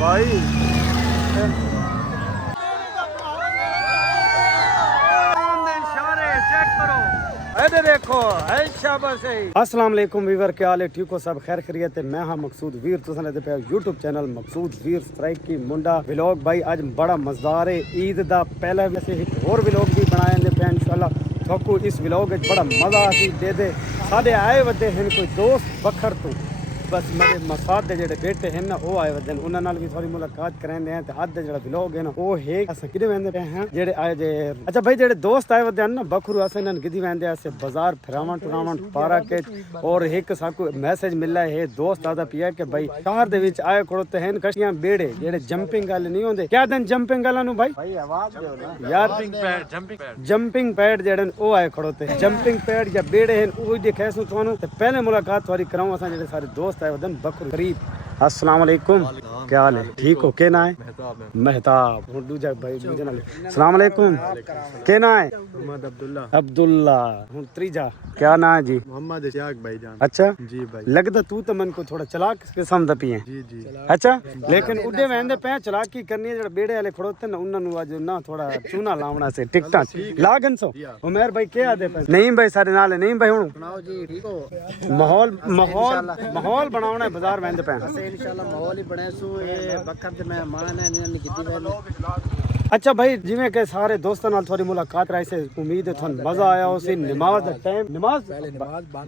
भाई देखो अस्सलाम वालेकुम वीवर, क्या हाल है? ठीक हो सब? खैर खैरियत है। मैं हाँ मकसूद वीर, तुसां दे पे यूट्यूब चैनल मकसूद वीर स्ट्राइक की मुंडा व्लॉग। भाई आज बड़ा मजेदार है, ईद दा पहला वैसे एक और व्लॉग भी बनाए पे इंशाल्लाह थोकू इस व्लॉग बड़ा मजा आसी दे दे। साडे आए वदे हैं कोई दोस्त बखर तो बस मेरे मसाद दे जेडे बेटे हैं ना वो आए वदन, उन्हां नाल भी थोड़ी मुलाकात करांदे हैं। ते अज दा जेड़ा व्लॉग है ना वो है अस किदे वेंदे पे हैं जेडे आए जे। अच्छा भाई जेडे दोस्त आए वदे ना बखरू अस इन्हन किदी वेंदे अस बाजार फिरावन टुरावन पारा के। और एक साकू मैसेज मिला है दोस्त आदा पिया के भाई शहर दे विच आए खड़ोते हैं कशियां बेड़े जेडे जंपिंग वाले नहीं होंदे क्या दिन जंपिंग वाला नु भाई आवाज दो ना यार। जंपिंग पैड जेडे ओ आए खड़ोते जंपिंग पैड या बेड़े हैं ओ दिखे सु थानू। ते पहले मुलाकात थोड़ी कराऊं अस जेडे सारे दोस्त बकरू करीब। अस्सलाम वालेकुम, क्या हाल है? ठीक हो? के ना है? मेहताब। दूजा भाई मुझे ना अस्सलाम वालेकुम, के ना है? मोहम्मद अब्दुल्ला। अब्दुल्ला हुन त्रीजा क्या ना है जी? मोहम्मद इशाक भाईजान। अच्छा जी भाई, लगदा तू तो मन को थोड़ा चलाक किस्म दा पिए। जी जी। अच्छा लेकिन उडे वेंदे पे चलाकी करनी है जेड़ा बेड़े वाले खड़ोते ना उन्हां नु आज ना थोड़ा चूना लावना से टिकटा लागन सो। उमर भाई के आदे पे? नहीं भाई सारे नाल नहीं भाई हुन सुनाओ जी, ठीक हो? माहौल बनावना है बाजार वेंदे पे इंशाल्लाह माहौल ही बने सु ये बखर ते मेहमान है ने किती वेले। अच्छा भाई जिवें के सारे दोस्तों नाल थोड़ी मुलाकात राई से उम्मीद है थान मजा आया हो। सी नमाज दा टाइम नमाज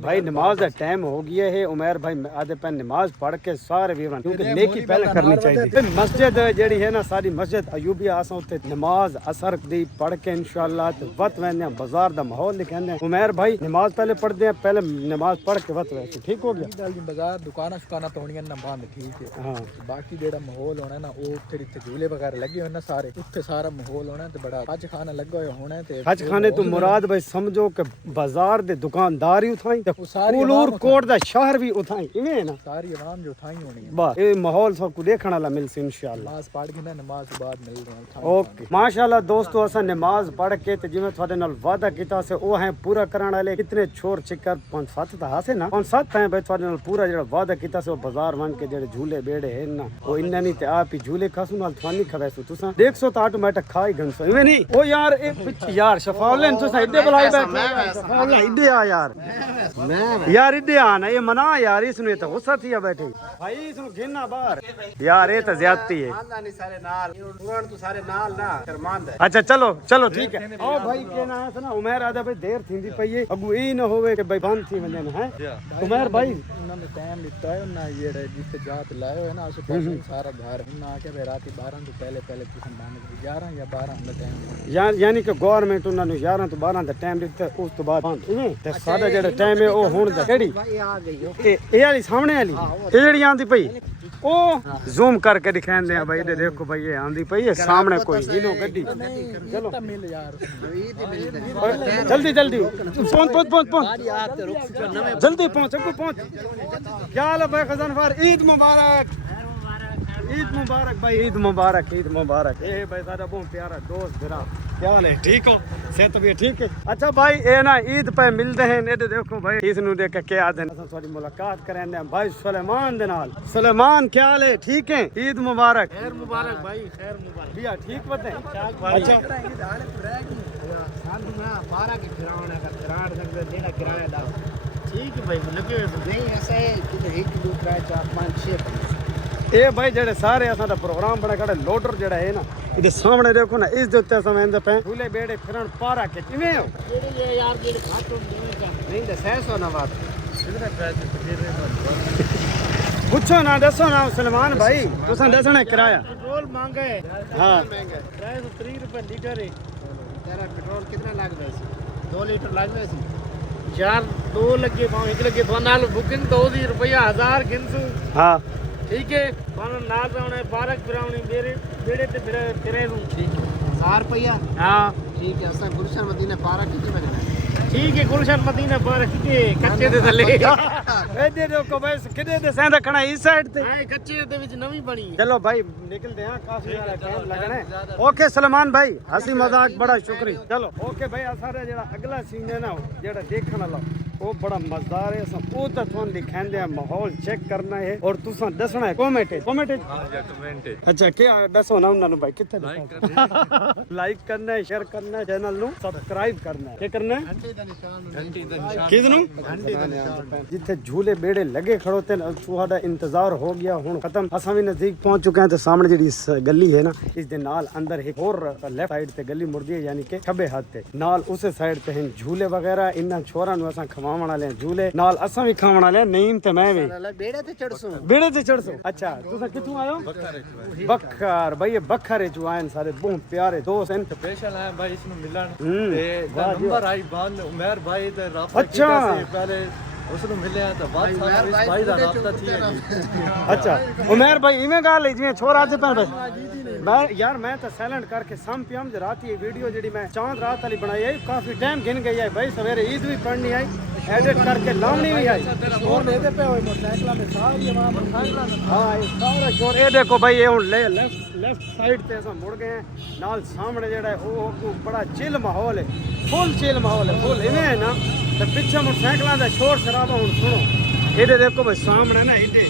भाई नमाज दा टाइम हो गया है। उमर भाई आधे पे नमाज पढ़ के सारे वीरन क्योंकि नेकी पहले करनी चाहिए। मस्जिद जेड़ी है ना सारी मस्जिद अयूबिया आसा उते नमाज असर दी पढ़ के इंशाल्लाह ते वत वेंदे बाजार दा माहौल दिखांदे। उमर भाई नमाज पहले पढ़दे हैं, पहले नमाज पढ़ के वत वैसे ठीक हो गया। बाजार दुकाना शुकाना तो होणियां ना बंद, ठीक है। हां बाकी जेड़ा माहौल होना ना ओ उत्थे झूले वगैरह लगे होने ना सारे उत्थे सारा माहौल होना ते बड़ा हज खाना लगा होना ते हज खाने तो मुराद भाई समझो कि बाजार दे दुकानदार ही उठाई ते कुलूर कोट दा शहर भी उठाई इवें है ना सारी आवाम जो उठाई होनी है। बस ये माहौल सब को देखने वाला मिलसे इंशाल्लाह। नमाज पढ़ के ना नमाज के बाद मिल रहे हैं। ओके माशाल्लाह दोस्तों असा नमाज पढ़ के ते जिवें थोड़े नाल वादा कीता से ओ है पूरा कराने वाले कितने छोर छिकर 5-7 ता हासे ना 5-7 है भाई थोड़े नाल पूरा जेड़ा वादा कीता से बाजार वन के जेड़े झूले बेड़े हैं ना ओ इन्ना नहीं ते आप ही झूले खासू नाल थानी खवेसु तुसा देखसो ता ऑटोमेटिक खाई गनसो इवें नहीं ओ यार ए पिछ यार शफाउलन तुसा इदे बुलाई बैठे शफाउलन इदे आ यार मैं यार इदे आ ना ये मना यार इसनु तो गुस्सा थी बैठे भाई इसनु घेना बाहर यार ये तो ज्यादती है। सारे नाल पुरान तो सारे नाल ना शर्मांद है। अच्छा चलो चलो ठीक है आओ भाई के ना है ना उमर आदा भाई देर थींदी पई है अगु ई न होवे कि भाई बंद थी वने है उमर भाई उन्होंने टाइम दिता है ना ये जिससे जात लाए है ना आसपास सारा घर ना के भाई रात 12 तो पहले तुम बंद 11 या 12 का टाइम यानी कि गवर्नमेंट उन्होंने 11 तो 12 ਦਾ ਟਾਈਮ ਦਿੱਤਾ ਉਸ ਤੋਂ ਬਾਅਦ ਬੰਦ ਇਵੇਂ ਤੇ ਸਾਡਾ ਜਿਹੜਾ ਟਾਈਮ ਹੈ ਉਹ ਹੁਣ ਦਾ ਕਿਹੜੀ ਇਹ ਵਾਲੀ ਸਾਹਮਣੇ ਵਾਲੀ ਇਹ ਜਿਹੜੀ ਆਂਦੀ ਪਈ ਉਹ ਜ਼ੂਮ ਕਰਕੇ ਦਿਖਾਉਂਦੇ ਆ ਭਾਈ ਇਹ ਦੇਖੋ ਭਾਈ ਇਹ ਆਂਦੀ ਪਈ ਹੈ ਸਾਹਮਣੇ ਕੋਈ ਇਹਨੋ ਗੱਡੀ ਚਲੋ मिल यार जल्दी जल्दी पहुंच जल्दी पहुंच अगो पहुंच क्या हाल है भाई खजानफार ईद मुबारक ईद मुबारक भाई ईद मुबारक ए भाई सारा बहुत प्यारा दोस्त मेरा क्या हाल है ठीक हो सेहत भी ठीक है। अच्छा भाई ये ना ईद पे मिलते हैं ये देखो भाई इसनु देख के क्या दिन थोड़ी मुलाकात करेंगे भाई सुलेमान दे नाल। सुलेमान क्या हाल है ठीक है ईद मुबारक खैर मुबारक भाई खैर मुबारक भैया ठीक बताएं। अच्छा बारह के किराया का किराया सकते देना किराया डाल ठीक है भाई लगे नहीं ऐसा है कि एक दो किराया 4-5 6 ਇਹ ਭਾਈ ਜਿਹੜੇ ਸਾਰੇ ਅਸਾਂ ਦਾ ਪ੍ਰੋਗਰਾਮ ਬਣਾ ਖੜਾ ਲੋਡਰ ਜਿਹੜਾ ਹੈ ਨਾ ਇਹਦੇ ਸਾਹਮਣੇ ਦੇਖੋ ਨਾ ਇਸ ਦੇ ਉੱਤੇ ਅਸਾਂ ਵੇਂਦੇ ਪਏ ਝੂਲੇ ਬੇੜੇ ਫਿਰਨ ਪਾਰਾ ਕੇ ਕਿਵੇਂ ਹੋ ਜਿਹੜੇ ਯਾਰ ਜਿਹੜੇ ਖਾਤੋਂ ਦੇਵੇਂ ਕਾ ਨਹੀਂ ਦੱਸਿਆ ਸੋ ਨਾ ਬਾਤ ਕਿੰਨੇ ਪੈਸੇ ਦੇ ਰਹੇ ਪੁੱਛੋ ਨਾ ਦੱਸੋ ਨਾ ਸੁਲੇਮਾਨ ਭਾਈ ਤੁਸੀਂ ਦੱਸਣਾ ਕਿਰਾਇਆ पेट्रोल महंगा है हाँ किराया तो 3 रुपए लीटर है तेरा पेट्रोल कितना लग रहा है 2 लीटर लग रहा है यार 2 लगे पाँव 1 लगे तो नाल बुकिंग 2 रुपया 1000 गिनसू हाँ ठीक है पान नाल रावणे बारक फिरावणी बेरे बेड़े ते फिरे दूं ठीक है 1000 रुपया हां ठीक है असा गुलशन मदीना पारा कितने बजना ठीक है गुलशन मदीना पारा कितने कच्चे दे थले ਇਹਦੇ ਦੇਖੋ ਭਾਈ ਕਿਹਦੇ ਦੇ ਸੈਂਦਾ ਖਣਾ ਇਸ ਸਾਈਡ ਤੇ हां कच्चे दे विच नवी बनी चलो भाई निकलते हैं काफी सारा टाइम लगना है। ओके सलमान भाई हंसी मजाक बड़ा शुक्रिया चलो ओके भाई सारा जेड़ा अगला सीन है ना जेड़ा देखने वाला ਉਹ ਬੜਾ ਮਜ਼ੇਦਾਰ ਹੈ। ਉਹ ਤਾਂ ਤੁਹਾਨੂੰ ਦਿਖਾਉਂਦੇ ਆ, ਮਾਹੌਲ ਚੈੱਕ ਕਰਨਾ ਹੈ ਔਰ ਤੁਸੀਂ ਦੱਸਣਾ ਹੈ ਕਮੈਂਟ ਅੱਛਾ ਕੀ ਦੱਸੋ ਨਾ ਉਹਨਾਂ ਨੂੰ ਭਾਈ ਕਿੱਥੇ ਲਾਈਕ ਕਰਨਾ ਹੈ, ਸ਼ੇਅਰ ਕਰਨਾ ਹੈ, ਚੈਨਲ ਨੂੰ ਸਬਸਕ੍ਰਾਈਬ ਕਰਨਾ ਹੈ। ਕੀ ਕਰਨਾ ਹੈ? ਕਿਸ ਨੂੰ? ਜਿੱਥੇ ਝੂਲੇ ਬੇੜੇ ਲੱਗੇ ਖੜੋਤੇ ਨੇ ਤੁਹਾਡਾ ਇੰਤਜ਼ਾਰ ਹੋ ਗਿਆ ਹੁਣ ਖਤਮ। ਅਸਾਂ ਵੀ ਨਜ਼ਦੀਕ ਪਹੁੰਚ ਚੁੱਕੇ ਹਾਂ ਤੇ ਸਾਹਮਣੇ ਜਿਹੜੀ ਇਸ ਗਲੀ ਹੈ ਨਾ ਇਸ ਦੇ ਨਾਲ ਅੰਦਰ ਇੱਕ ਹੋਰ ਲੈਫਟ ਸਾਈਡ ਤੇ ਗਲੀ ਮੁੜਦੀ ਹੈ ਯਾਨੀ ਕਿ ਖੱਬੇ ਹੱਥ ਤੇ ਨਾਲ ਉਸੇ ਸਾਈਡ ਤੇ ਹਨ ਝੂਲੇ ਵਗੈਰਾ। ਇਹਨਾਂ ਛੋਰਾਂ ਨੂੰ ਅਸਾਂ ਖਵਾਉਣ ਵਾਲੇ ਹਾਂ ਝੂਲੇ ਨਾਲ ਅਸਾਂ ਵੀ ਖਾਵਣ ਵਾਲੇ ਨਈਮ ਤੇ ਮੈਂ ਵੀ ਬੇੜੇ ਤੇ ਚੜਸੋ ਅੱਛਾ ਤੁਸੀਂ ਕਿੱਥੋਂ ਆਏ ਹੋ? ਬੱਖਰ ਭਾਈ ਇਹ ਬੱਖਰ ਚੋਂ ਆਏ ਸਾਰੇ ਬਹੁਤ ਪਿਆਰੇ ਦੋਸਤ ਹਨ। ਸਪੈਸ਼ਲ ਹੈ ਭਾਈ ਇਸ ਨੂੰ ਮਿਲਣ ਤੇ ਨੰਬਰ ਆਈ ਬੰਦ ਉਮਰ ਭਾਈ ਤੇ ਰਾਬਤਾ ਅੱਛਾ। ਕੀਤਾ ਸੀ ਪਹਿਲੇ ਉਸ ਨੂੰ ਮਿਲਿਆ ਤਾਂ ਬਾਅਦ ਸਾਨੂੰ ਇਸ ਭਾਈ ਦਾ ਰਾਬਤਾ ਥੀ ਅੱਛਾ ਉਮਰ ਭਾਈ ਇਵੇਂ ਗੱਲ ਹੈ ਜਿਵੇਂ ਛੋਰਾ ਤੇ ਪਰ ਮੈਂ ਯਾਰ ਮੈਂ ਤਾਂ ਸਾਇਲੈਂਟ ਕਰਕੇ ਸਮ ਪਿਆਮ ਜ ਰਾਤ ਇਹ ਵੀਡੀਓ ਜਿਹੜੀ ਮੈਂ ਚਾंद रात वाली बनाई है काफी टाइम गिन गई है भाई। सवेरे ईद भी पढ़नी आई एडिट करके लावनी भी आई और लेते पे हुए मोटरसाइकिल में सारी आवाम हां ये सारा शोर। ये देखो भाई ये हुन लेफ्ट साइड ते असा मुड़ गए हैं नाल सामने जेड़ा है वो बड़ा चिल माहौल है, फुल चिल माहौल है, फुल इवें है ना ते पीछे मोटरसाइकिलां दा शोर शराबा हुन सुनो। ये देखो भाई सामने ना इधे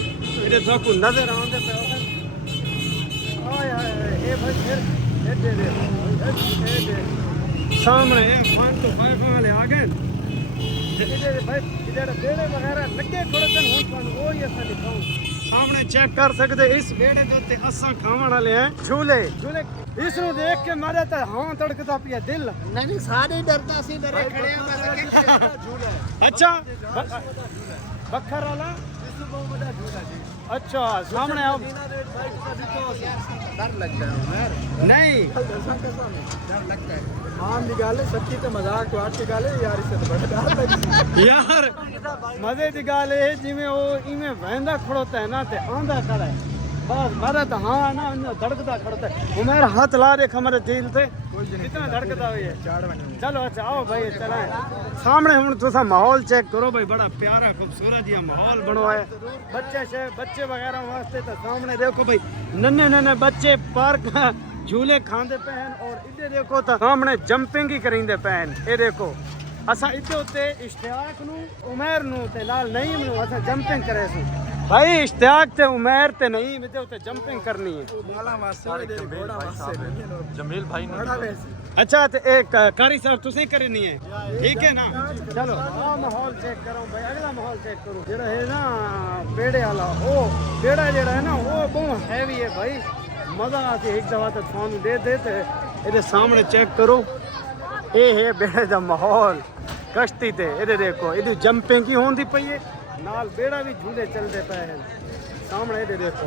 सबको नजर आंदे पे ये भाई फिर सामने फन तो फाइव वाले आ गए भाई इधर बेड़े वगैरह लगे थोड़े दिन हुन वो ही असा दिखाऊं सामने चेक कर सकते इस बेड़े दे उत्ते असा खावन वाले हैं झूले झूले। इस नु देख के मारे तो हां तड़कदा पिया दिल। नहीं सारे डरदा सी डरे खड़े हैं झूले। अच्छा बखर वाला अच्छा सामने आओ डर लगता है नहीं डर लगता है आम दी गल सच्ची ते मजाक तो आट की गल यार इससे तो बड़ा डर लगदा यार मजे की गल है जिमें वो इवें वहंदा खड़ोता है ना ते आंदा खड़ा है बस मारा तो हाँ ना धड़कता खड़ता है वो मेरा हाथ ला देख हमारे दिल से कितना धड़कता हुई है। चलो अच्छा आओ भाई चलाएं सामने हुन तुसा माहौल चेक करो भाई बड़ा प्यारा खूबसूरत ये माहौल बनो है। बच्चे वगैरह वास्ते तो सामने देखो भाई नन्हे बच्चे पार्क झूले खांदे पे हैं और इधर देखो तो सामने जंपिंग ही करेंदे पे हैं। ये देखो असा इधर उत्ते इश्तियाक नु उमर नु ते नाल नईम नु असा जंपिंग करे सु भाई इश्तियाक ते उमर ते नईम इधर उत्ते जंपिंग करनी है। माला वास्ते दे घोड़ा वास्ते जमील भाई ने अच्छा तो एक कारी साहब तुसी करनी है ठीक है ना। चलो आ माहौल चेक करो भाई अगला माहौल चेक करो जेड़ा है ना बेड़े वाला ओ बेड़ा जेड़ा है ना वो बहुत हैवी है भाई मजा आती एक दफा तो फोन दे देते इधर सामने चेक करो ये है बेड़े दा माहौल कश्ती ते इधर देखो इधर जंपिंग की होंदी पई है नाल बेड़ा भी झूले चलते पे हैं सामने इधर देखो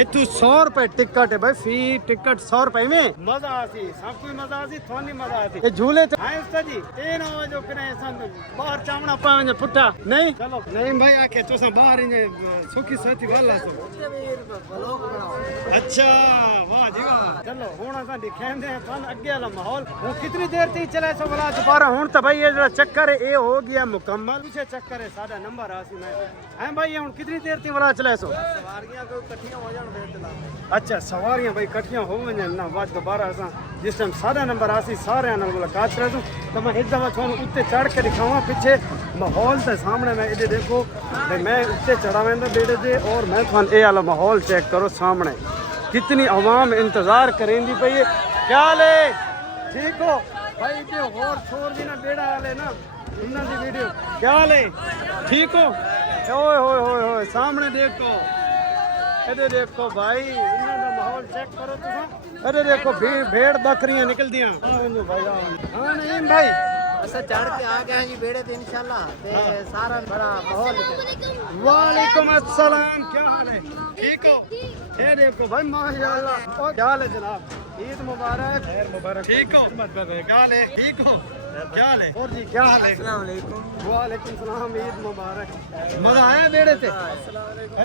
इतु 100 रुपए टिकट है भाई फी टिकट 100 रुपए में मजा आसी सब कोई मजा आसी थोनी मजा आसी ये झूले हां उस्ताद जी ए ना जो करे सन बाहर चावना पावे पुट्ठा नहीं चलो नहीं भाई आके तुसा बाहर इन सुखी साथी वाला सो अच्छा वाह जी वाह। चलो हुन असा दिखांदे हैं थान अगे वाला माहौल वो कितनी देर तक चले सो वाला दोबारा हुन तो भाई ये जो चक्कर है ये हो गया मुकम्मल पीछे चक्कर है सादा नंबर आसी मैं हैं भाई हुन कितनी देर तक वाला चले सो सवारियां को इकट्ठियां हो जान अच्छा सवारियां भाई कट्ठियां हो वञनि ना बाद दोबारा असां जिस टाइम सादा नंबर आसी सारे नाल मुलाकात करूं तो मैं एक दफा थानू उत्ते चढ़ के दिखावां पीछे माहौल ते सामने मैं इधर देखो भाई मैं उत्ते चढ़ा वेंदा बेड़े दे और मैं थान ए वाला माहौल चेक करो सामने कितनी आवाम इंतजार करेंदी पई है। क्या ले ठीक हो भाई इते और छोर भी ना बेड़ा वाले ना उन्हां दी वीडियो क्या ले ठीक हो ओए होए होए होए सामने देखो अरे देखो भाई इन्हां दा माहौल चेक करो तुसा अरे देखो भेड़ बकरियां निकल दियां भाई हां नहीं भाई असा चढ़ के आ गए हैं जी बेड़े ते इंशाल्लाह ते सारा बड़ा माहौल वालेकुम अस्सलाम क्या हाल है ठीक हो ये देखो भाई माशाल्लाह और क्या हाल है जनाब ईद मुबारक खैर मुबारक ठीक हो क्या हाल है ठीक हो क्या हाल है और जी क्या हाल है अस्सलाम वालेकुम वालेकुम सलाम ईद मुबारक मजा आया बेड़े से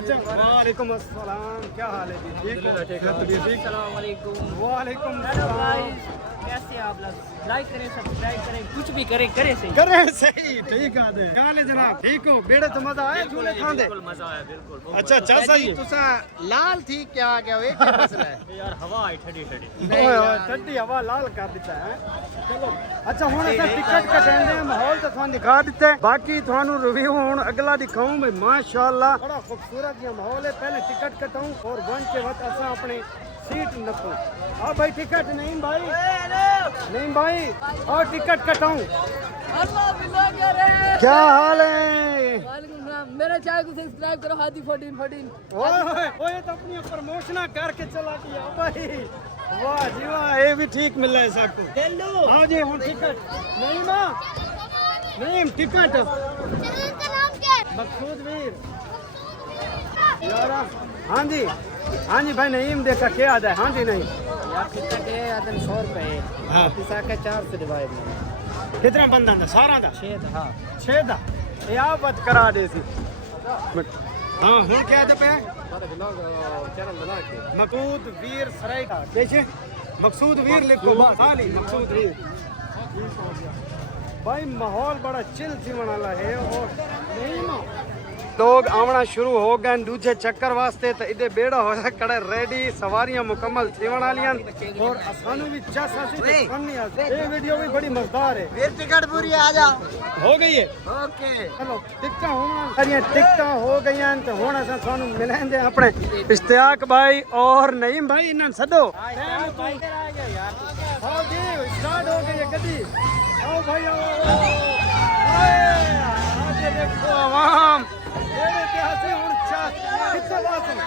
अच्छा वालेकुम अस्सलाम क्या हाल है जी ठीक हो ठीक है अस्सलाम वालेकुम वालेकुम सलाम कैसे आप लोग लाइक करें सब्सक्राइब करें कुछ भी करें सही करे सही ठीक है क्या हाल है जनाब ठीक हो बेड़े तो मजा आया झूले खांदे बिल्कुल मजा आया बिल्कुल अच्छा अच्छा सही तुसा लाल थी क्या आ गया एक ही मसला है यार हवा आई ठंडी ठंडी ओए ओए ठंडी हवा लाल कर देता है चलो अच्छा हुन अस टिकट कटांदे माहौल तो थान दिखा दिता है बाकी थानू रिव्यू हुन अगला दिखाऊं भाई माशाल्लाह बड़ा खूबसूरत ये माहौल है पहले टिकट कटाऊं और वन के वक्त असा अपने सीट नपू हाँ भाई टिकट नहीं भाई और टिकट कटाऊं क्या हाल है मेरे चैनल को सब्सक्राइब करो हादी 14 ओए तो अपनी प्रमोशन करके चला गया भाई वाह जी वाह ये भी ठीक मिल रहा है सबको हाँ जी हूँ टिकट नहीं माँ नहीं टिकट मकसूद वीर यार हाँ जी भाई नईम देखा क्या आता है हाँ जी नहीं यार कितना के आदन 100 रुपए हाँ पिसा के 4 से डिवाइड कितना बंदा था सारा था 6 हां 6 था या बात करा दे सी हाँ हूँ क्या पे चैनल बना के मकसूद वीर सराय का देखिए मकसूद वीर लिखो खाली मकसूद वीर भाई माहौल बड़ा चिल थी वाला है और लोग आवना शुरू हो गए दूजे चक्कर वास्ते तो इधे बेड़ा होया कड़े रेडी सवारियां मुकम्मल थी वालियां और असानू भी चासा सी तो कम नहीं आते ये वीडियो भी बड़ी मजेदार है फिर टिकट पूरी आ जा हो गई है ओके चलो टिकटा होना सारियां टिकटा हो गई हैं तो हुण असां थानू मिलेंगे अपने इश्तियाक भाई और नईम भाई इन्हां सदो बाइकर आ गया यार आओ जी स्टार्ट हो गई है गड्डी आओ भाई आओ आज देखो आवाम ये इतिहासी हुण चा कितने वासन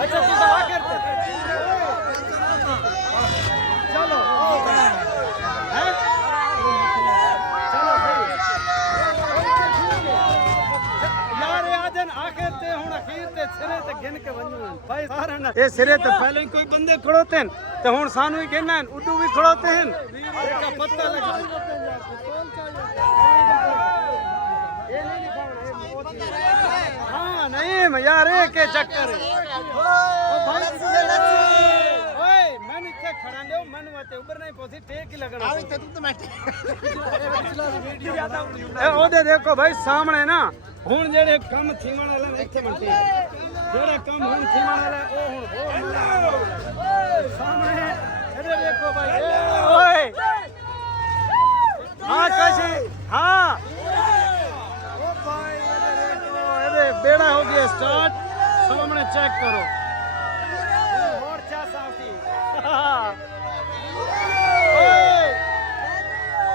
अच्छा तू आ करते चलो हैं चलो यार आजन आखिर ते हुण अखीर ते सिरे ते गिन के वणू भाई सारा ना ए सिरे ते पहले कोई बंदे खड़ोते हैं ते हुण सानू ही कहना है उड्डू भी खड़ोते हैं इसका पता लगा ये नहीं दिखाना हाँ नहीं यार एक के चक्कर भाई ओए मैं इथे खड़ा दे मन वाते ऊपर नहीं पहुंची टेक ही लगना अभी तक तो मैं ए ओदे देखो भाई सामने ना हुन जेड़े कम थीवण वाले इथे बनते जेड़ा कम हुन थीवण वाला ओ हुन सामने अरे देखो भाई ओए हाँ कैसे हाँ ओ भाई अरे बेड़ा हो गया स्टार्ट सामने चेक करो और चा साथी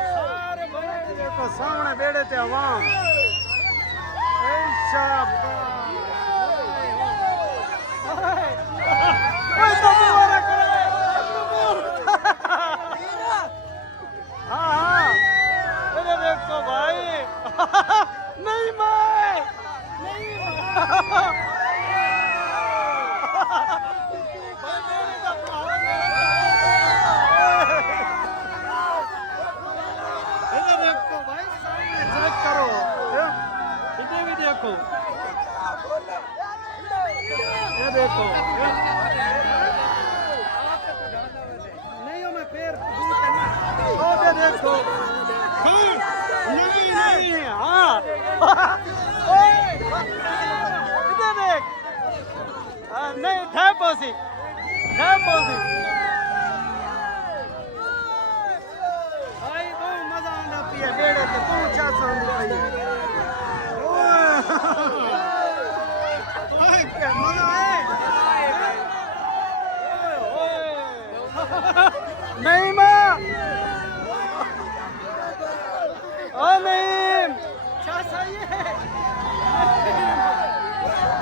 सारे बड़े देखो सामने बेड़े ते आवाम हाँ अरे देखो भाई नहीं मैं देखो भाई चेक करो इधर भी देखो ये देखो नहीं हो मैं पैर दूर करना ओ देखो नहीं हाँ इधर देख नहीं ठहपोसी भाई बहुत मजा आंदा पिया बेड़े ते तू चा सांदी भाई ओए क्या मजा है नहीं मां ओ नहीं क्या सही है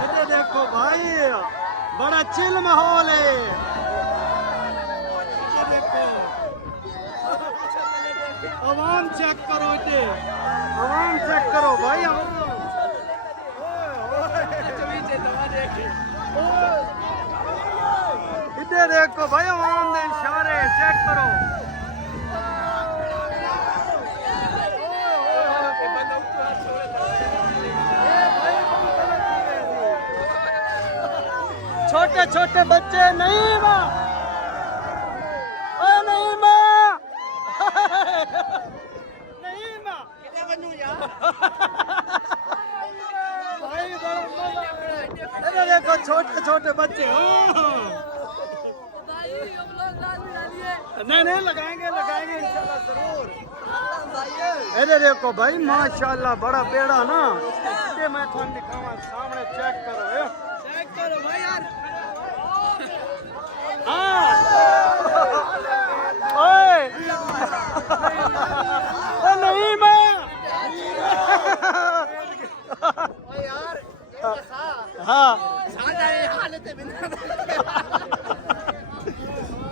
ये देखो भाई बड़ा चिल माहौल है ये देखो आवाम चेक करो इधर आवाम चेक करो भाई इधर देखो भाई आवाम ने इशारे चेक करो छोटे छोटे बच्चे नहीं माँ नहीं माँ नहीं माँ भाई अरे देखो छोटे छोटे बच्चे नहीं लगाएंगे इंशाल्लाह जरूर। अरे देखो भाई माशाल्लाह बड़ा पेड़ा ना ये मैं थोड़ा दिखावा सामने चेक करो भाई यार। हाँ ओए नहीं मैं हाँ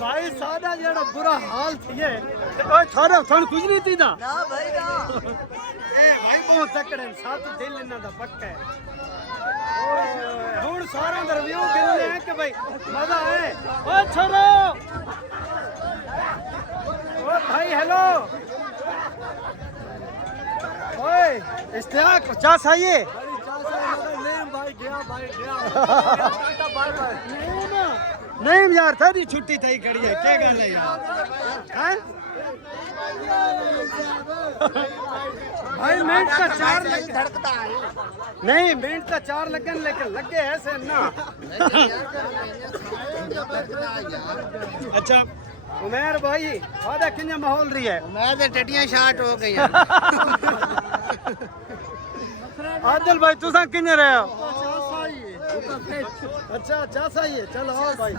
भाई सादा जेड़ा बुरा हाल थी है ओए थारा थान कुछ नहीं थी ना भाई ना भाई बहुत तकड़े साथ दिल इना दा पक्का है। ओए हुन सारा दा रिव्यू करने हैं कि भाई मजा है। ओ छोरो ओ भाई हेलो ओए इश्तियाक चा चाहिए भाई गया नहीं यार थारी छुट्टी थी खड़ी है क्या गल है यार हैं भाई मिनट का 4 धड़कता है नहीं मिनट का 4 लगन लेकिन लगे ऐसे ना अच्छा उमेर भाई वादा किन्या माहौल रही है उमेर दे टटियां शार्ट हो गई आदिल भाई तुसा किन्ने रहे हो अच्छा चासा ही है चलो आओ भाई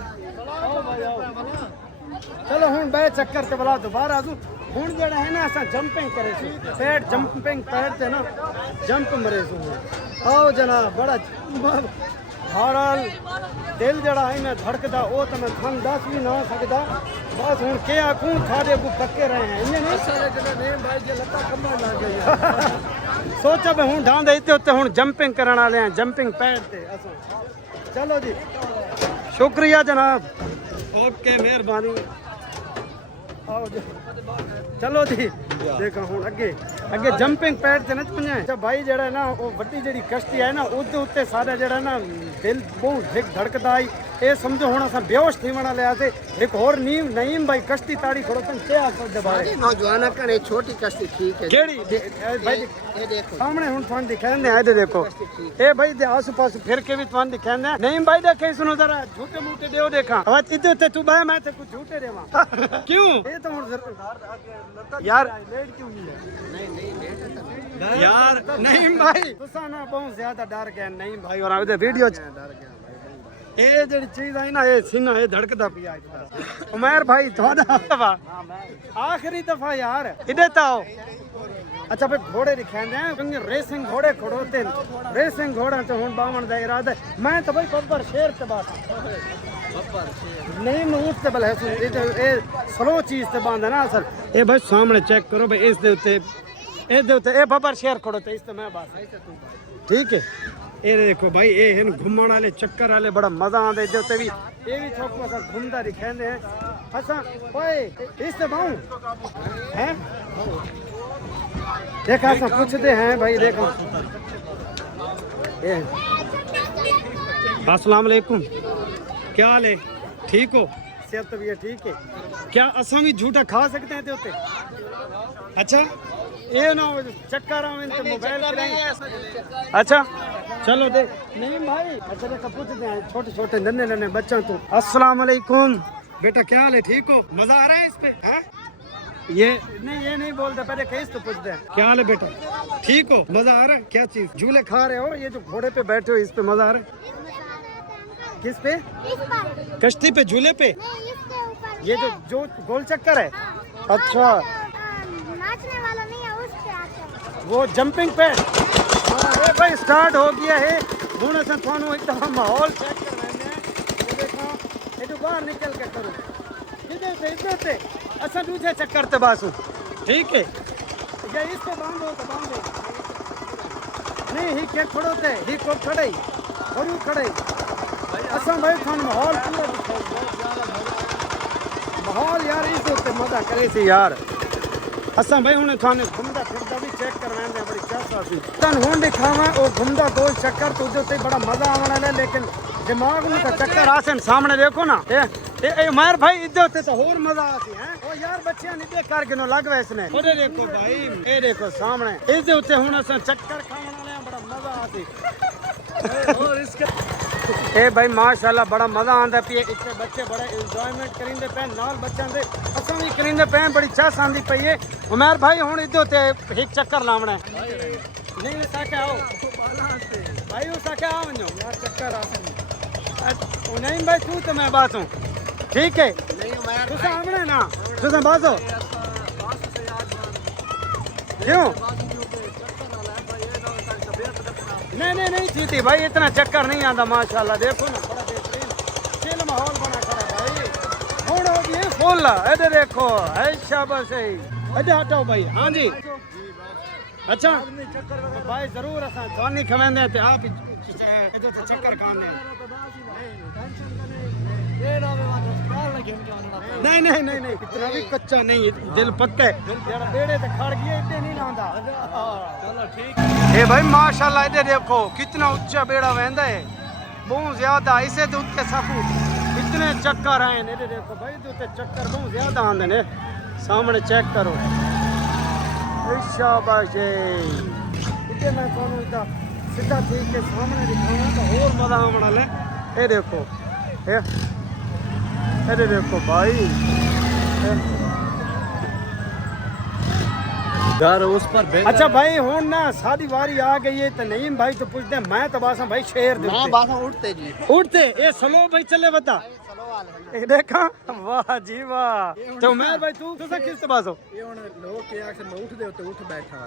चलो हूँ बे चक्कर ते बुला दोबारा आजू हूँ जड़ा है ना असा जंपिंग करे पैड जंपिंग पैड ते ना जंप मरे सु आओ जनाब बड़ा हाड़ल दिल जड़ा है ना धड़कदा ओ तो मैं थन दस भी ना सकदा बस हूँ के आखूं थारे को पक्के रहे हैं इन्हें नहीं भाई जे लता कम्मा लग गई सोचा मैं हूँ ढांद इते उत्ते हूँ जंपिंग करने वाले हैं जंपिंग पैड ते असो चलो जी शुक्रिया जनाब ओके मेहरबानी आओ जी चलो जी देखो हूँ अगे अगे जंपिंग पैड से ना पंजा भाई जड़ा ना वो वड्डी जड़ी कश्ती है ना उदे उत्ते सारा जड़ा ना दिल बहुत धिक धड़कदा आई ये समझो हुण असां बेहोश थी वणा लिया थे एक और नीम नईम भाई कश्ती ताड़ी खड़ो तन क्या आखो दे बारे नौजवाना करे छोटी कश्ती ठीक है केड़ी भाई ये देखो सामने हुण थान दिखांदे आ दे देखो ए भाई दे आसु पास फिर के भी थान दिखांदे नईम भाई देखे सुनो जरा झूठे मूठे देओ देखा अब इते ते तू बाय मैं ते कुछ झूठे देवा क्यों ये तो हुण यार लेट क्यों नहीं है यार नईम भाई तुसा ना बहुत ज्यादा डर गए नईम भाई और आ वीडियो डर गया ये जेडी चीज आई ना ये सीना ये धड़कदा पिया उमर भाई थोड़ा आखिरी दफा यार इधर ताओ अच्छा भाई घोड़े दिखांदे हैं क्योंकि रेसिंग घोड़े खड़ोते रेसिंग घोड़ा तो हुन बावण दा इरादा मैं तो भाई बब्बर शेर ते बात नहीं मूठ ते बल है ये स्लो चीज ते बांधा ना असल ए भाई सामने चेक करो भाई इस दे उत्ते ए बब्बर शेर खड़ोते इस ते मैं बात ठीक है ये देखो भाई ये हैं घूमण वाले चक्कर वाले बड़ा मजा आंदा इदे उत्ते भी ये भी थोक असा घूमदा दिखांदे हैं असा ओए इस ते बाऊ हैं देखा असा पूछते हैं भाई देखो ये अस्सलाम वालेकुम क्या हाल है ठीक हो सेहत तबीयत ठीक है क्या असा भी झूठा खा सकते हैं ते उत्ते अच्छा ये ना चक्कर आवे तो मोबाइल अच्छा चलो दे नहीं भाई अच्छा देखो पूछते हैं छोटे छोटे नन्हे नन्हे बच्चों तो अस्सलाम वालेकुम बेटा क्या हाल है ठीक हो मजा आ रहा है इस पे है ये नहीं बोलते पहले कैसे तो पूछते हैं क्या हाल है बेटा ठीक हो मजा आ रहा है क्या चीज झूले खा रहे हो ये जो घोड़े पे बैठे हो इस पे मजा आ रहा है किस पे कश्ती पे झूले पे ये जो गोल चक्कर है अच्छा नाचने वाला नहीं है उस पे आते हैं वो जंपिंग पैड अरे भाई स्टार्ट हो गया है हूँ अस थानू एकदम माहौल चेक करवाने ये देखो ये तो बाहर निकल के करो इधर से अच्छा दूसरे चक्कर ते बासू ठीक है ये इस पे बांधो तो बांधो नहीं ही के खड़ो ते ही को खड़े खड़ू खड़े अच्छा भाई थान माहौल पूरा माहौल यार इस ते मजा करे सी यार असा भाई हूँ थाने घूमता फिरता भी चेक करवाने बड़ी चासा सी तन हूँ दिखावा वो घूमता गोल चक्कर तुझे ते बड़ा मजा आने वाला लेकिन दिमाग में चक्कर आसन सामने देखो ना ए उमर भाई इधर ते तो और मजा आती है ओ यार बच्चे नहीं देख कर गिनो लग वैसने ओरे देखो भाई ए देखो सामने इधर उते हुन अस चक्कर खाने वाले बड़ा मजा आती और इसका ए भाई माशाल्लाह बड़ा मजा आंदा पी इतने बच्चे बड़ा एंजॉयमेंट करिंदे पे नाल बच्चों दे असां भी करिंदे पे बड़ी चाह आंदी पई है उमर भाई हुन इधर ते एक चक्कर लावना नहीं साके आओ भाई वो साके आओ वञो यार चक्कर आसन नहीं भाई तू तो मैं बात हूं ठीक है तू सामने ना तू बात हो क्यों नहीं थी थी भाई इतना चक्कर नहीं आता माशाल्लाह देखो ना बड़ा बेहतरीन चिल माहौल बना खड़ा भाई मोड़ हो गई फुल इधर देखो है शाबाश है इधर हटाओ भाई हाँ जी अच्छा भाई जरूर असा जानी खवेंदे ते आप इधर से चक्कर खाने नहीं इतना भी कच्चा नहीं दिल पक्का है जरा बेड़े ते खड़ गया इतने नहीं लांदा चलो ठीक है भाई माशाल्लाह इधर देखो कितना ऊंचा बेड़ा वेंदा है बहुत ज्यादा इसे तो उत्ते साफू इतने चक्कर आए ने इधर देखो भाई इधर चक्कर बहुत ज्यादा आंदे ने सामने चेक करो शाबाश इतने मैं कोनो इधर सीधा ठीक के सामने दिखाऊंगा तो और मजा आने वाला है ये देखो भाई घर उस पर अच्छा भाई हूं ना सारी वारी आ गई है तो नहीं भाई तो पूछते मैं तो बासा भाई शेर दे ना बासा उठते जी उठते ये स्लो भाई चले बता देखा वाह जी वाह तो मैं भाई तू तो किस बासो ये हुन लोग के आखिर में उठ दे तो उठ बैठा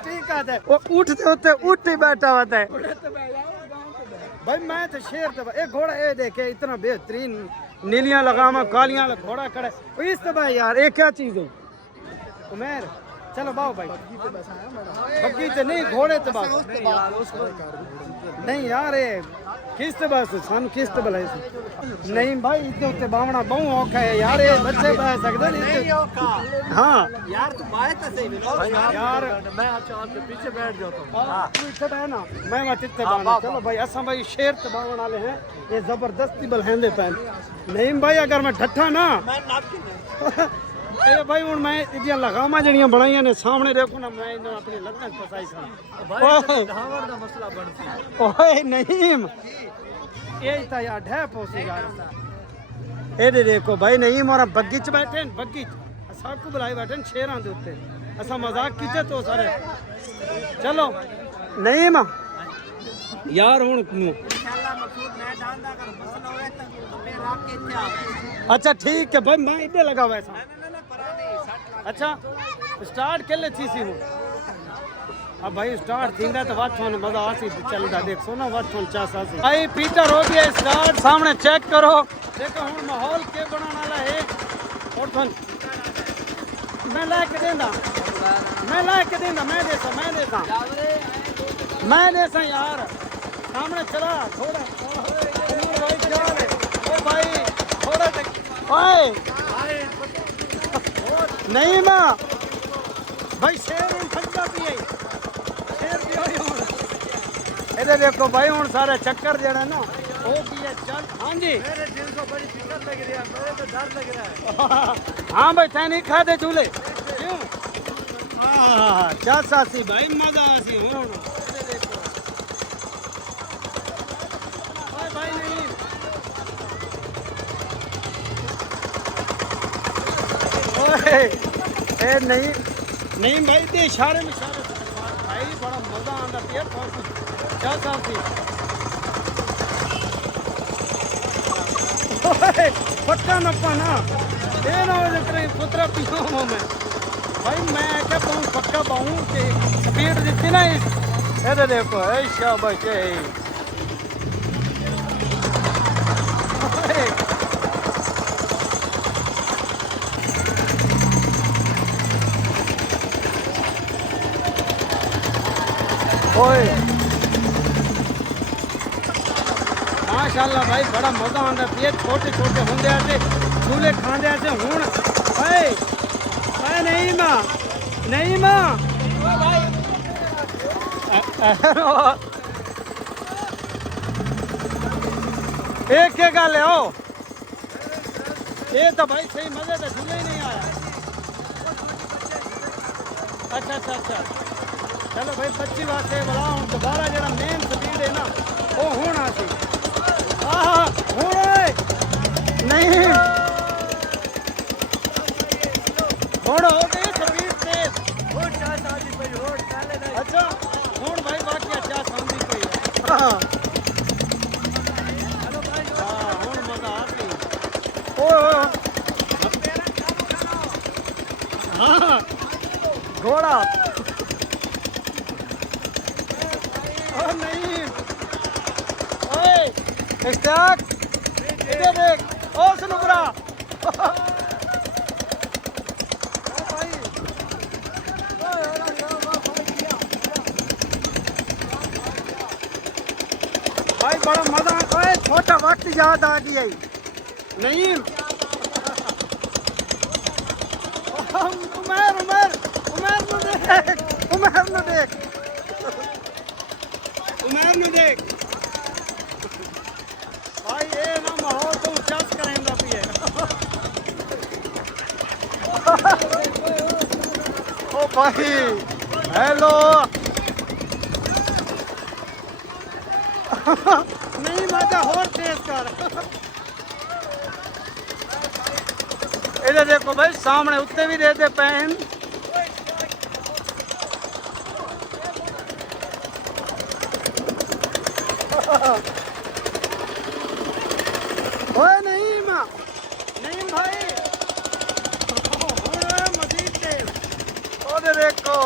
ठीक है वो उठते होते उठ ही बैठा होता है भाई मैं तो शेर तो एक घोड़ा ये देखे इतना बेहतरीन नीलियां लगामा कालियां घोड़ा खड़ा इस तो भाई यार ये क्या चीज है उमेर चलो बाओ भाई बग्गी तो नहीं घोड़े तो बाओ नहीं यार ये किस्त बस सन किस्त भला नहीं भाई इतने उत्ते बावना बहु औखा है यार ये बच्चे बह सकते नहीं हाँ यार तू बाय तो सही यार मैं आपके पीछे बैठ जाता हूँ तू इधर है ना मैं वहाँ तित्ते बावना चलो भाई असा भाई शेर तो बावण वाले हैं ये जबरदस्ती बलहेंदे पैन नहीं भाई अगर मैं ठट्ठा ना ए भाई हुन मैं इदियां लगामा जड़ियां बनाईयां ने सामने देखो ना मैं इन्हां अपनी लत्तां फसाई सा भाई धावर दा मसला बनसी ओए नहीं ये ता यार ढे पोसी यार ए देखो भाई नहीं मोरा बग्गी च बैठे बग्गी सब को बुलाए बैठे शेरां दे उत्ते असा मजाक कीते तो सारे चलो नहीं मां यार हुन इंशाल्लाह मकसूद मैं जानदा अगर मसला होए तो मैं रात के इत्थे आवे अच्छा ठीक है भाई मैं इधर लगा हुआ ऐसा अच्छा स्टार्ट कर ले थी सी हूँ अब भाई स्टार्ट थींदा तो वाट फोन मजा आसी चलदा देख सो ना वाट फोन चास आसी भाई पीटर हो गया स्टार्ट सामने चेक करो देखो हुन माहौल के बनाने वाला है और फोन मैं ला के देंदा मैं देसा यार सामने चला थोड़ा भाई क्या है ओ भाई थोड़ा ओए नहीं मां भाई शेर उन फंसा पिए शेर पियो हुन इधर देखो भाई हुन सारा चक्कर जेड़ा ना ओ पिए चल हां जी मेरे दिल को बड़ी फिक्र लग रही है मेरे तो डर लग रहा है हां भाई तै नहीं खाते झूले क्यों हां चल सासी भाई मजा आसी हुन इधर देखो भाई भाई नहीं ओए ए नहीं भाई ते इशारे में भाई बड़ा मजा आंदा पिया क्या साथी ओए पक्का नप्पा ना ए ना हो जतरे पुत्रा पियो मैं भाई मैं क्या कहूं पक्का पाऊं कि स्पीड दिखती ना इधर देखो ए शाबाश ए ओए माशाल्लाह भाई बड़ा मजा आंदा पिए छोटे छोटे होंदे आते झूले खांदे आते हुन ओए नहीं मां एक के गल है ओ ये तो भाई सही मजे तो झूले ही नहीं आया। अच्छा अच्छा अच्छा चलो भाई 25 वास्ते बुला हूँ दोबारा जरा मेन स्पीड है ना वो होना सी नहीं हो गई स्पीड तेज अच्छा हूँ भाई बाकी अच्छा समझी पई हाँ हूँ मजा आती हाँ घोड़ा नहीं ओए इश्तियाक इधर देख ओ सुनुबरा भाई बड़ा मजा ओए छोटा वक्त याद आ गया नहीं उमर उमर उमर नु देख उमर नु देख उमर नु देख भाई ये ना माहौल तो जज करेंगे पिए ओ भाई हेलो नहीं मजा और तेज कर इधर देखो भाई सामने उत्ते भी देते पैन ओए नहीं माँ नहीं भाई मजीद तेज ओए देखो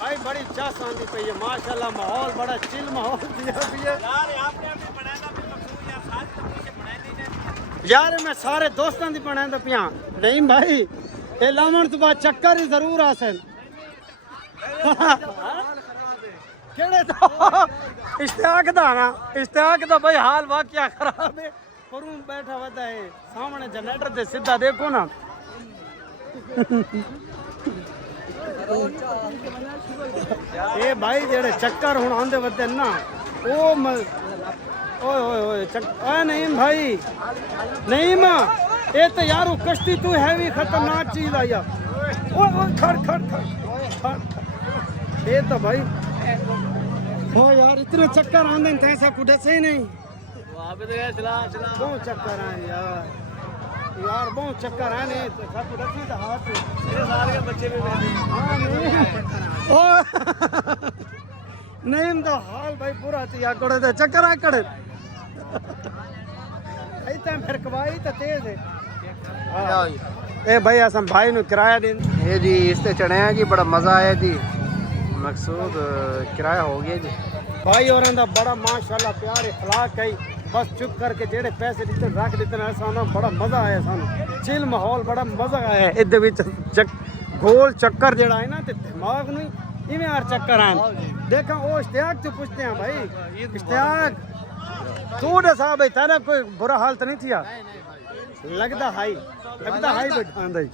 भाई बड़ी चास आंदी पई है माशाल्लाह माहौल बड़ा चिल माहौल दिया भी है यार मैं सारे दोस्तों दी बनांदा पिया नहीं भाई ये लावण तो बाद चक्कर ही जरूर आसन केड़े तो इश्तियाक दा ना इश्तियाक दा भाई हाल वाकया खराब है करूं बैठा वदा है सामने जनरेटर दे सीधा देखो ना ये भाई जेड़े चक्कर हुण आंदे वदे ना ओ ओए ओए ओए नहीं भाई नहीं मां ये तो यार वो कश्ती तू हैवी खतरनाक चीज आई यार ओए ओए खड़ खड़ खड़ ये तो भाई ओ यार इतने चक्कर आंदे थे ऐसा कुछ सही नहीं वहां पे तो चला चला बहुत चक्कर आए यार बहुत चक्कर है नहीं तो सब रखी था हाथ मेरे सारे बच्चे भी हां नहीं तो हाल भाई पूरा थिया कोड़े ते चक्कर आ कड़े ऐता फिर कवाई तो तेज है ए भाई असम भाई नु किराया दे ये जी इसते चढ़े हैं जी बड़ा मजा आया जी मकसूद किराया हो गया जी भाई और दा बड़ा माशाल्लाह प्यार इखलाक है बस चुप करके जेड़े पैसे दिते रख दिते ना सानू बड़ा मजा आया सानू चिल माहौल बड़ा मजा आया इदे विच गोल चक्कर जेड़ा है ना ते दिमाग नु इवें यार चक्कर आन देखा ओ इश्तियाक तो पूछते हैं भाई इश्तियाक तू दसा भाई तेरा कोई बुरा हाल तो नहीं थिया लगता हाई बैठा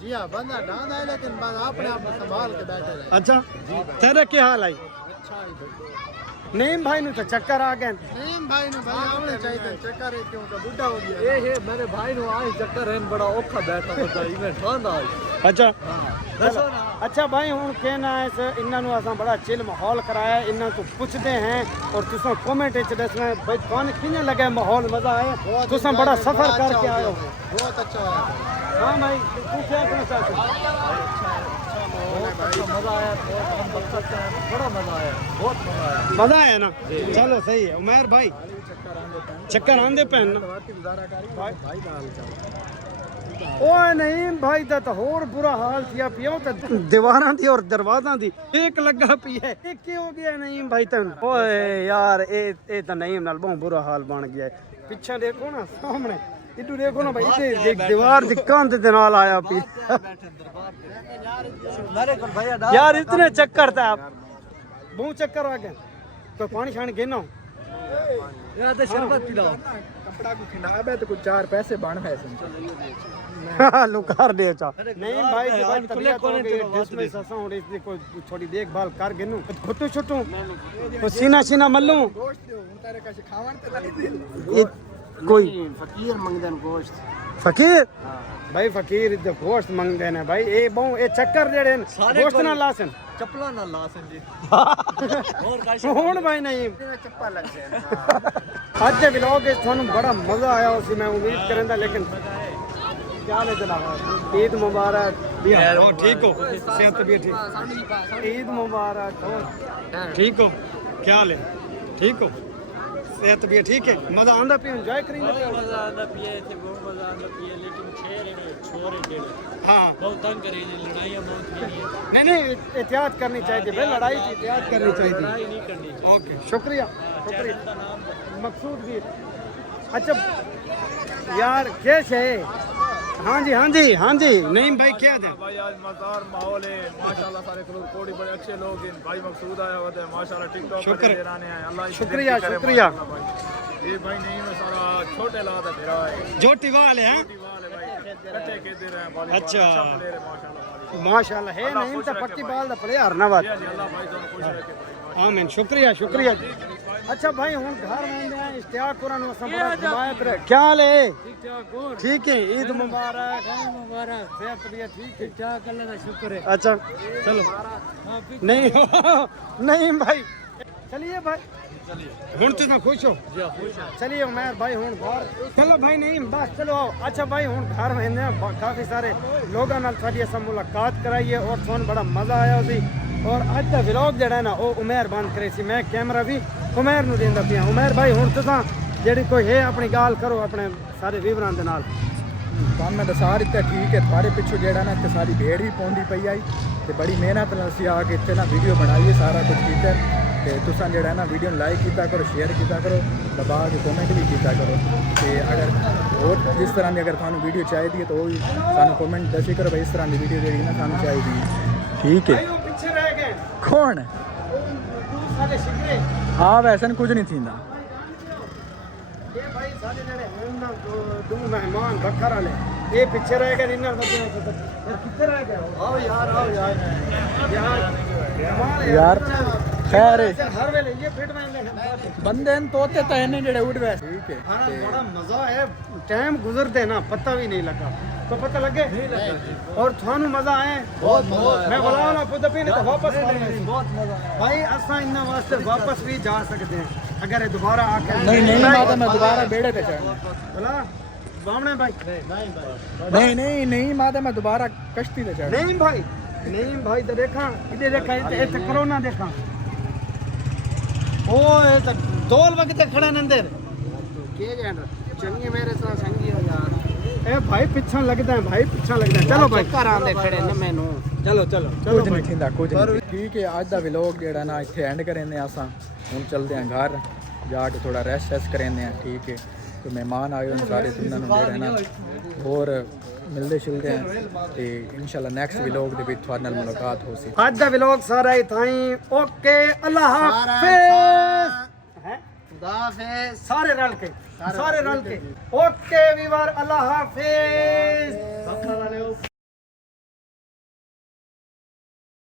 जी हां बंदा डांदा है लेकिन बस अपने आप संभाल के बैठे रहे अच्छा तेरा क्या हाल आई अच्छा है नीम भाई ने तो चक्कर आ गए नीम भाई ने भाई आवने चाहिए चक्कर है क्यों का बुढ़ा हो गया ये मेरे भाई नु आई चक्कर है बड़ा औखा बैठा होता इवें ठंडा अच्छा अच्छा भाई हुन कहना है इन्हां नु असां बड़ा चिल माहौल कराया इन्हां तो पूछते हैं और तुसां कमेंट विच दसना भाई कौन किने लगे माहौल मजा आया तुसां बड़ा सफर करके आए हो बहुत अच्छा है हां भाई तू क्या कहना चाहते हो मजा आया बड़ा मजा आया बहुत मजा आया ना चलो सही है उमर भाई चक्कर आंदे पैन ओए नहीं भाई दा तो और बुरा हाल थिया पियो तो दीवारां दी और दरवाजां दी एक लगा पी है एक की हो गया नहीं भाई तन ओए यार ए तो नहीं नाल बहुत बुरा हाल बन गया है पीछे देखो ना सामने इधर देखो ना भाई इधर दीवार दी कंध दे नाल आया पी यार इतने चक्कर था बहुत चक्कर आ गए तो पानी शानी गिनो यार तो शरबत पिलाओ कपड़ा को खिलाया बे तो कुछ 4 पैसे बन वैसे लुकार दे चा नहीं भाई जी भाई तबियत हो गई जिसमें ससा हो रही कोई थोड़ी देखभाल कर गिनू खुटू छुटू तो सीना सीना मल्लू गोश्त दो उतारे का खावन ते नहीं दिल कोई फकीर मंगदन गोश्त फकीर भाई फकीर जो गोश्त मंगदे ने भाई ए बहु ए चक्कर जेड़े ने गोश्त ना लासन चपला ना लासन जी ਹੁਣ भाई नहीं ਚੱਪਾ ਲੱਗ ਜਾਏ ਅੱਜ ਦੇ ਵਲੌਗ ਵਿੱਚ ਤੁਹਾਨੂੰ ਬੜਾ ਮਜ਼ਾ ਆਇਆ ਉਸੇ ਮੈਂ ਉਮੀਦ ਕਰਦਾ ਲੇਕਿਨ क्या ले चला ईद मुबारक हो ठीक हो सेहत भी ठीक ईद मुबारक हो ठीक हो क्या ले ठीक हो सेहत भी ठीक है मजा आंदा पे एंजॉय करेंगे मजा आंदा पिए थे बहुत मजा आंदा पिए लेकिन छेरे छोरे डेढ़ हाँ बहुत तंग करेंगे लड़ाइयाँ बहुत की नहीं एहतियात करनी चाहिए भाई लड़ाई की एहतियात करनी चाहिए लड़ाई नहीं करनी ओके शुक्रिया शुक्रिया मकसूद भी अच्छा यार कैसे है हाँ जी नहीं भाई क्या दे भाई आज मज़ेदार माहौल है माशाल्लाह सारे लोग कोड़ी बड़े अच्छे लोग हैं भाई मकसूद आया हुआ है माशाल्लाह टिकटॉक शुक्र अल्लाह शुक्रिया शुक्रिया ये भाई नहीं में सारा छोटे लाद है मेरा है जोटी वाले हैं वाले भाई कच्चे के दे रहे हैं वॉलीबॉल अच्छा। प्लेयर है माशाल्लाह माशाल्लाह है नहीं तो पक्की बाल दा प्लेयर ना बात अल्लाह भाई दोनों खुश रखे भाई आमीन शुक्रिया शुक्रिया अच्छा भाई हम घर में हैं इश्तियाक कुरान वसम बड़ा घुमाए पर क्या हाल है ठीक है ईद मुबारक सेहत भी ठीक है अल्लाह का शुक्र है अच्छा चलो नहीं नहीं भाई चलिए भाई हूं तुम खुश हो चलिए उमर भाई हूं घर चलो भाई नहीं बस चलो आओ अच्छा भाई हूं घर में हैं काफी सारे लोगों नाल साडी असां मुलाकात कराई है और सोन बड़ा मजा आया उसी और आज का व्लॉग जड़ा है ना वो उमर बंद करे सी मैं कैमरा भी उमर नु देंदा पिया उमर भाई हुन तुसां जेड़ी कोई है अपनी गाल करो अपने सारे विवरण दे नाल काम में दसा दिता ठीक है थारे पिछू जेड़ा ना ते सारी भेड़ भी पौंदी पई आई ते बड़ी मेहनत नाल सी आके इत्थे ना वीडियो बनाई है सारा कुछ कीता ते तुसां जेड़ा ना वीडियो लाइक कीता करो शेयर कीता करो दबा के कमेंट भी कीता करो ते अगर और जिस तरह की अगर थानू वीडियो चाहिए तो वो भी सानू कमेंट दसी करो भाई इस तरह की वीडियो जेड़ी ना सानू चाहिए ठीक है भाई वो पीछे रह गए कौन सारे शिकरे हाँ वैसे कुछ नहीं थींदा ये भाई सारे जड़े हैं ना दो मेहमान बकर वाले ये पीछे रह गए इन्हां बच्चे यार किथे रह गए आओ यार यार खैर हर वेले ये फिट में बंदे न तोते तो हैं जेड़े उड़ वैसे ठीक है खाना बड़ा मजा है टाइम गुजरते ना पता भी नहीं लगा तो पता लगे और थानू मजा आए बहुत मजा मैं बोला ना खुद भी नहीं तो वापस बहुत मजा भाई असा इन्ना वास्ते वापस भी जा सकते हैं अगर ये दोबारा आके नहीं माता मैं दोबारा बेड़े पे चढ़ना बोला बामणे भाई नहीं माता मैं दोबारा कश्ती पे चढ़ना नहीं भाई तो देखा इधर देखा इधर कोरोना देखा ओ ये तो दौल वक्त खड़े न अंदर के जान चंगे मेरे साथ संगी हो यार ए भाई पीछा लगता है चलो भाई घर आंदे खड़े ने मैनू चलो कुछ नहीं थींदा कुछ नहीं ठीक है आज दा व्लॉग जेड़ा ना इत्थे एंड करेंदे आसां हुन चलदे हैं घर जाके थोड़ा रेस्ट करेंदे हैं ठीक है तो मेहमान आए हुए सारे तिन्नां नूं जेड़ा ना और मिलते जुलते हैं ते इंशाल्लाह नेक्स्ट व्लॉग दे विच तुहाडे नाल मुलाकात हो सी आज दा व्लॉग सारा ही ताई ओके अल्लाह हाफिज़ हैं सारे रल के ओके वीवर अल्लाह हाफिज़